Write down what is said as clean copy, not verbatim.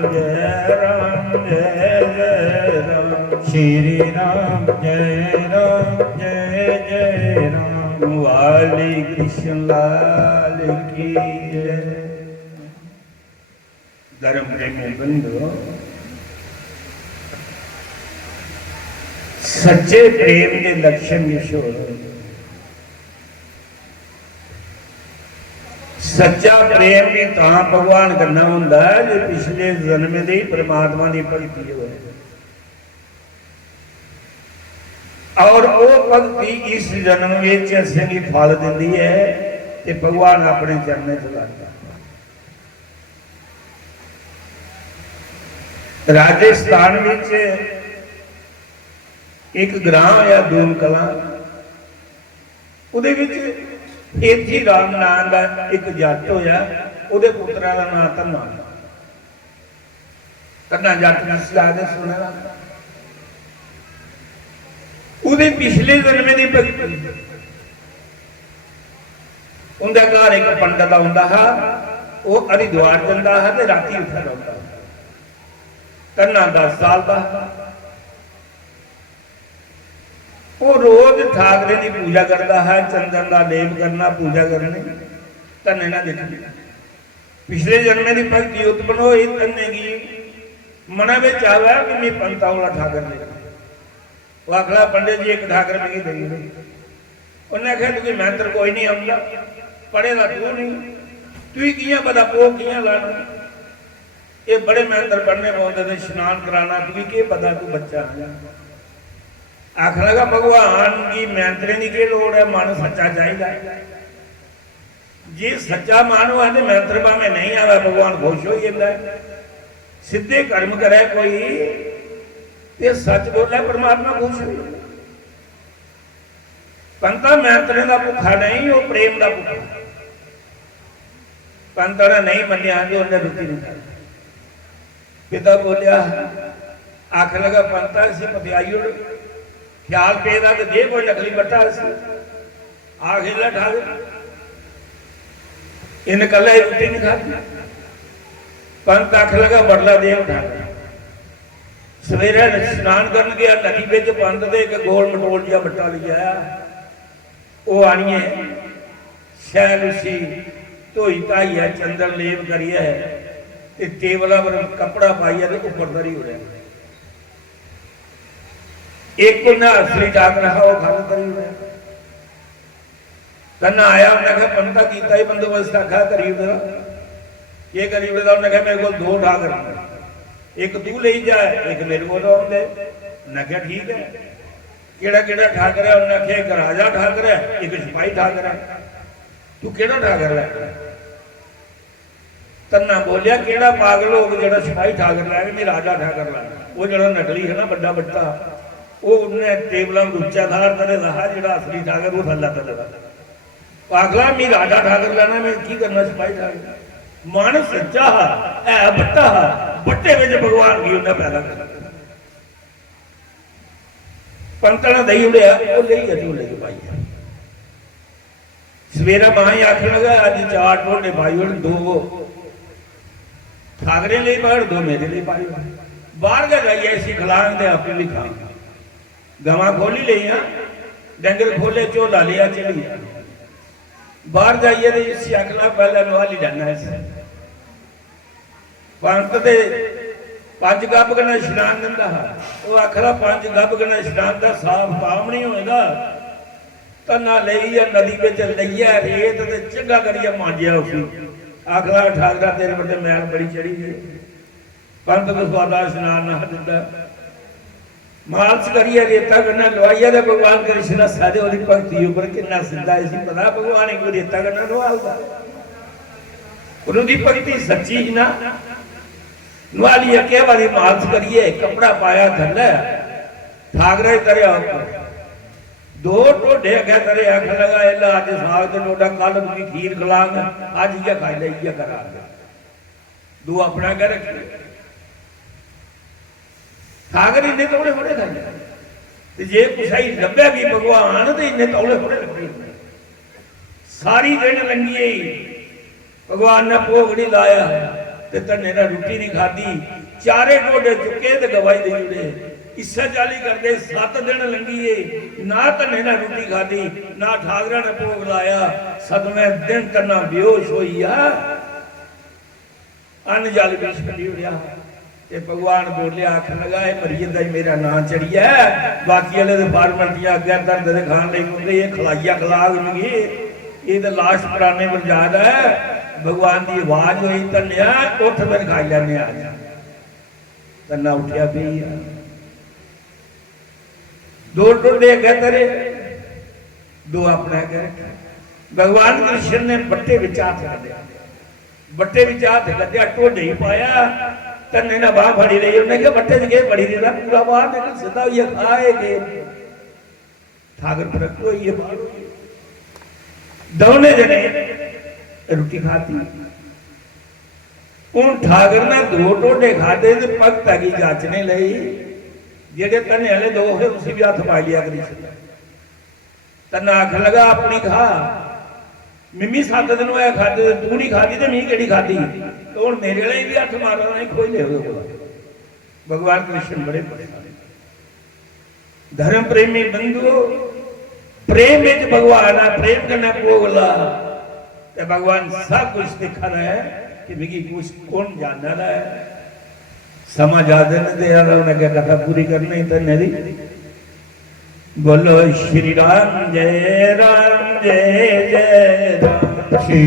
राम जय जय राम। श्री राम जय जय राम। वाली कृष्ण लाल की जय। धर्म प्रेमी बंधु, सच्चे प्रेम के लक्षण किशोर। सच्चा प्रेम भी तां भगवान करना हुंदा है जो पिछले जन्म दे परमात्मा की भगती हो, और वो भगती इस जन्म में असली फल देती है कि भगवान अपने चरणों च लाता। राजस्थान में एक ग्राम है दून कलां, उहदे विच एथी राम नाम का एक जट होया, उहदे पुत्रा का नाम धन्ना। धन्ना जट नस्ल आदे सुने, उहदे पिछले जन्म की भगती। उनका घर एक पंडित आउंदा हा, वो हरिद्वार जांदा है ते राती उत्थे रहिंदा। धन्ना 10 साल का, वो रोज ठाकरे की पूजा करता है, चंदन का लेप करना, पूजा करनी। धन्ने ना देखनी पिछले जन्म की भक्ति उत्पन्न हुई धन्ने की मन में आवा कि मैं पंता वाला ठाकर ले। वो आखला पंडित जी एक ठाकर में देंगे। उन्हें आख्या तुझे मंत्र कोई नहीं आऊंगा, पढ़ेगा तू नहीं, तू ही किया पता पो किया लाना। ये बड़े मंत्र पढ़ने पौंदे थे, स्नान कराना, तुझे के पता तू बच्चा है। आख लगा भगवान की मंत्रे की क्या लोड़ है, मन सच्चा चाहिए। जी सच्चा मन हुआ तो मंत्र भावे नहीं आवा, भगवान खुश हो जाता है। सीधे कर्म करे कोई ते सच बोले, परमात्मा खुश हो। पंता मंत्रे का भुखा नहीं, वो प्रेम का भुखा। पंता ने नहीं मनिया तो उन्हें रुचि नहीं कर। पिता बोलिया, आख लगा पंता से पतियाई ख्याल पेदा तो दे कोई नकली बट्टा आ खेला ठा इन कल रोटी नहीं खाती। पंत आख लगा बड़ला दे उठा। सवेरे स्नान कर गया नदी बिच, पंत दे एक गोल मटोल जिहा बट्टा लिया, वो आनिए शैल उसी धोई धाई है, चंदन लेप करिए टेबल पर कपड़ा पाइए तो उपर दरी हो रहा। एक को ना असली ठाकर है, वो खाना करी हो रहा। धन्ना आया, उन्हें कहा पंता कीता ही बंदोबस्त आखा करीब ये करीब का। उन्हें कहा मेरे को 2 ठाकर, एक तू ले जा, एक मेरे को आउंदे। उन्हें कहा ठीक है, केड़ा केड़ा ठाकर है? उन्हें आख्या एक राजा ठाकर है, एक सिपाही ठाकर है। तू केड़ा ठाकर है? धन्ना बोलिया केड़ा पागल हो जो सिपाही ठाकर लै, मैं राजा ठाकर ला। वो जो नकली है ना बड़ा बट्टा, वो उन्हें टेबलों में उच्चा धार करे रहा, जो असली ठाकर वो थल्ला तले। आखला मैं राजा ठाकर लेना, मैं की करना सिपाही ठाकर। मन सच्चा है बट्टा, बट्टे में भगवान की उन्हें पैदा कर। पंता ने दही उड़िया, वो ले तू ले पाई। सवेरा मां ही आखन लगा अज 4 ढोडे पाई, 2 ठाकरे लिए पाए, 2 मेरे लिए पाई। बाहर का जाइए ऐसी खिलांग दे अपने लिए खा। गवां खोली लिया, डंगर खोले, झोला लिया, चली। बाहर जाइए तो इसी आखना पहले नवाली जाना है। पंत दे 5 गब कना स्नान दिंदा है, वो आखला 5 गब कना स्नान का साफ काम नहीं होएगा। धन्ना लई नदी बिच लईया रेत ते चंगा करिए मांजिया उसी। आखला ठाकरा तेरे बड़े मैल बड़ी चढ़ी गई। पंत को स्वादा स्नान ना दिता, मालस करिए रेता करना लवाइया तो भगवान कृष्ण सारे वाली भक्ति उपर कितना सीधा इसी पता भगवान को रेता करना नवालता। उन्होंने भक्ति सच्ची ना नवाली के बारी मालस करिए, कपड़ा पाया थले ठाकरा तरह 2 ढोडे अगे तरे आख लगा एला अज साग ते डोडा, कल की खीर खिलांग, अज ये खा ले ये करा 2 अपना के रखे। ठाकर इन्ने तौले थोड़े खाई, जे कुछ लभ्या भी भगवान तो इन्ने तौले थोड़े लगे। सारी दिन लंघी भगवान ने भोग नहीं लाया, ते धन्ने ना रोटी नहीं खाधी, चारे टोडे चुके ते गवाई दे जुड़े। इस्सा चाली करते 7 दिन लंघीए, ना धन्ने ना रोटी खाधी, ना ठाकरा ने भोग लाया। 7वें दिन धन्ना बेहोश होई आ, अन्न जल विष कटी उड़िया। ते भगवान बोलिया, आख लगा मरीज का ही मेरा नाम चढ़िया, बाकी वाले तो फार्मलिटियां अगे दर्द दे खान लगे बोलते ये खलाइया खला गई, ये तो लाश पुराने मरजाद है। भगवान की आवाज हुई, धन्या उठ फिर खाई लेने आ जा। धन्ना उठिया भी 2 टोडे अगे तेरे, 2 अपने अगे रखे। भगवान कृष्ण ने बट्टे विच हाथ रख दिया, बट्टे विच हाथ रखा, टोडे ही पाया। धन्ने ने बाह फड़ी रही, उन्हें कहा बट्टे च फड़ी रही, पूरा बाहर निकल सीधा हुई खाएगे। ठाकर प्रकट हुई है बाहर, दोनों जने रोटी खाती। उन ठाकर ने 2 टोडे खाते तो भगत की जाचने लई, जेडे धन्ने वाले 2 है उसी भी हाथ पा लिया करी। धन्ना आख लगा अपनी खा, मिमी 7 दिन होया खाते, तू नहीं खाती तो मी केड़ी खाती, तो हुण मेरे लिए भी हाथ मारना नहीं खोई ले। भगवान कृष्ण बड़े परेशान, धर्म प्रेमी बंधुओं, प्रेम में भगवान है, प्रेम करना भोगला तो भगवान सब कुछ दिखा रहा है कि बिकी कुछ कौन जानना रहा है। समझ आ देने दे रहा, उन्हें क्या कथा पूरी करनी तो नहीं। बोलो श्री राम जय जय राम। श्री